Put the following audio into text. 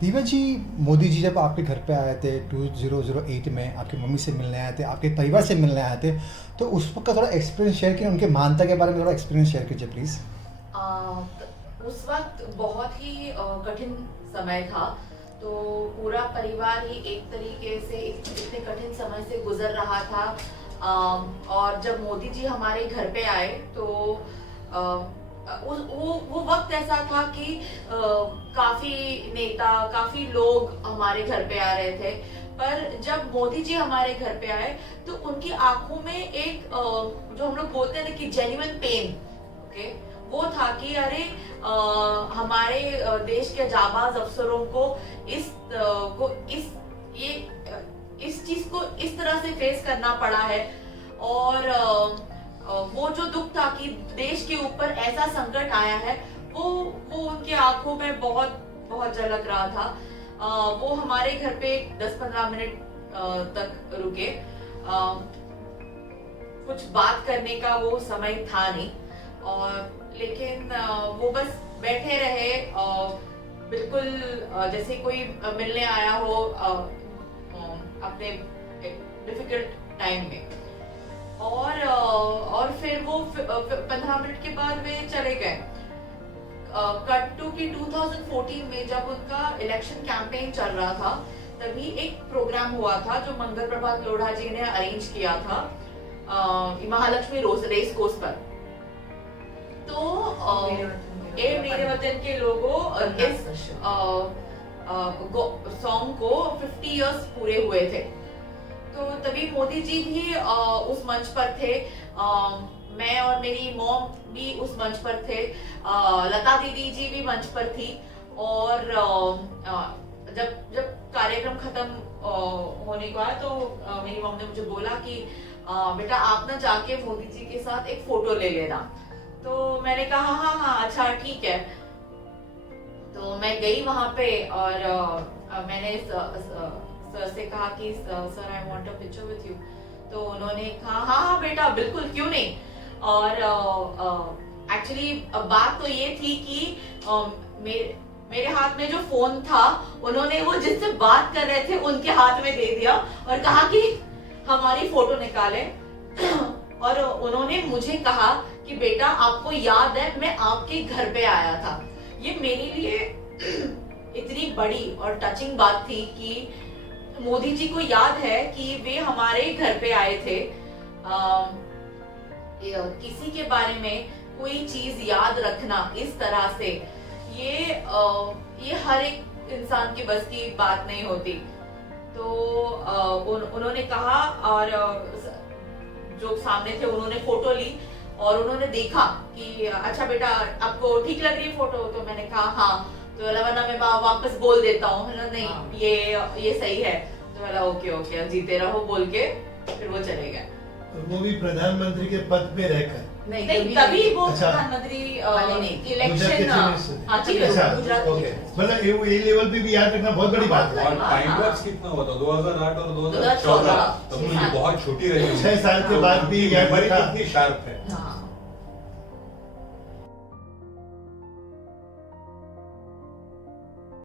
दीवा जी, मोदी जी जब आपके घर पे आए थे 2008 में, आपकी मम्मी से मिलने आए थे, आपके परिवार से मिलने आए थे, तो उस वक्त का थोड़ा एक्सपीरियंस शेयर कीजिए, उनके मानता के बारे में थोड़ा एक्सपीरियंस शेयर कीजिए प्लीज़। उस वक्त बहुत ही कठिन समय था। तो पूरा परिवार ही एक तरीके से इतने कठिन समय से गुजर रहा था। और जब मोदी जी हमारे घर पे आए तो वो वक्त ऐसा था कि काफी नेता, काफी लोग हमारे घर पे आ रहे थे। पर जब मोदी जी हमारे घर पे आए तो उनकी आंखों में एक जो हम लोग बोलते हैं ना कि जेन्युइन पेन, ओके, वो था कि अरे हमारे देश के जाबाज अफसरों को इस चीज को इस तरह से फेस करना पड़ा है। और वो जो दुख था कि देश के ऊपर ऐसा संकट आया है, वो उनके आंखों में बहुत बहुत झलक रहा था। वो हमारे घर पे 10-15 मिनट तक रुके। कुछ बात करने का वो समय था नहीं, और लेकिन वो बस बैठे रहे, बिल्कुल जैसे कोई मिलने आया हो अपने डिफिकल्ट टाइम में। और फिर वो 15 मिनट के बाद वे चले गए। कट टू की 2014 में जब उनका इलेक्शन कैंपेन चल रहा था, तभी एक प्रोग्राम हुआ था जो मंगल प्रभात लोढ़ा जी ने अरेंज किया था महालक्ष्मी रेस कोर्स पर। तो ए मेरे वतन के लोगों, इस सॉन्ग को 50 इयर्स पूरे हुए थे। तो तभी मोदी जी भी उस मंच पर थे। मैं और मेरी मॉम भी उस मंच पर थे। लता दीदी जी भी मंच पर थी। और जब कार्यक्रम खत्म होने को आया तो मेरी मॉम ने मुझे बोला कि बेटा आप ना जाके मोदी जी के साथ एक फोटो ले लेना। तो मैंने कहा हाँ हाँ अच्छा ठीक है। तो मैं गई वहां पे और मैंने सर से कहा कि sir I want a picture with you. तो उन्होंने कहा हाँ हाँ बेटा बिल्कुल, क्यों नहीं। और एक्चुअली बात तो ये थी कि मेरे हाथ में जो फोन था, उन्होंने वो जिससे बात कर रहे थे उनके हाथ में दे दिया और कहा कि हमारी फोटो निकाले। और उन्होंने मुझे कहा कि बेटा आपको याद है मैं आपके घर पे आया था। ये मेरे लिए इतनी बड़ी और टचिंग बात थी कि मोदी जी को याद है कि वे हमारे घर पे आए थे। किसी के बारे में कोई चीज याद रखना इस तरह से, ये हर एक इंसान की बस की बात नहीं होती। तो उन्होंने कहा, और जो सामने थे उन्होंने फोटो ली और उन्होंने देखा कि अच्छा बेटा आपको ठीक लग रही है फोटो। तो मैंने कहा हाँ। तो बोला वरना मैं वापस बोल देता हूँ, नहीं हाँ। ये सही है। तो बोला ओके ओके जीते रहो बोल के फिर वो चले गए। वो भी प्रधानमंत्री के पद पे रहकर। नहीं तभी वो अच्छा। प्रधानमंत्री गुजरात के इलेक्शन अच्छा, गुजरात ओके। मतलब ये लेवल पे भी याद रखना बहुत बड़ी बात है। और टाइम हाँ। लैप्स कितना हुआ था 2008 और 2014 2014, तब मुझे बहुत छोटी रही। 6 साल के बाद भी याद मेमोरी रखा। कितनी शार्प है। हाँ।